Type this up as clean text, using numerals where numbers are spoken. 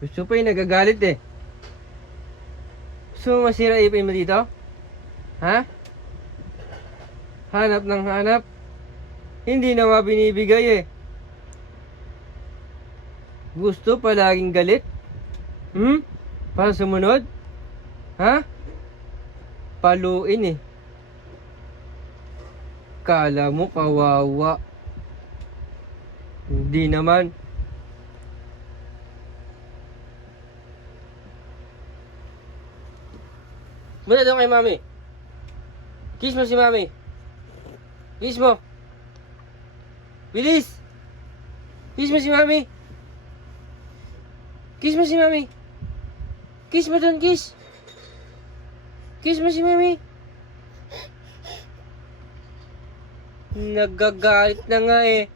Gusto pa yung nagagalit eh. Gusto mo masira ipin mo dito? Ha? Hanap ng hanap. Hindi na binibigay eh. Gusto palaging galit? Para sumunod? Ha? Paluin eh. Kala mo kawawa. Hindi naman. Muna doon kay mami. Kiss mo si mami. Kiss mo. Bilis. Kiss mo si mami. Kiss mo si mami. Kiss mo doon, kiss. Kiss mo si mami. Nagagalit na nga eh.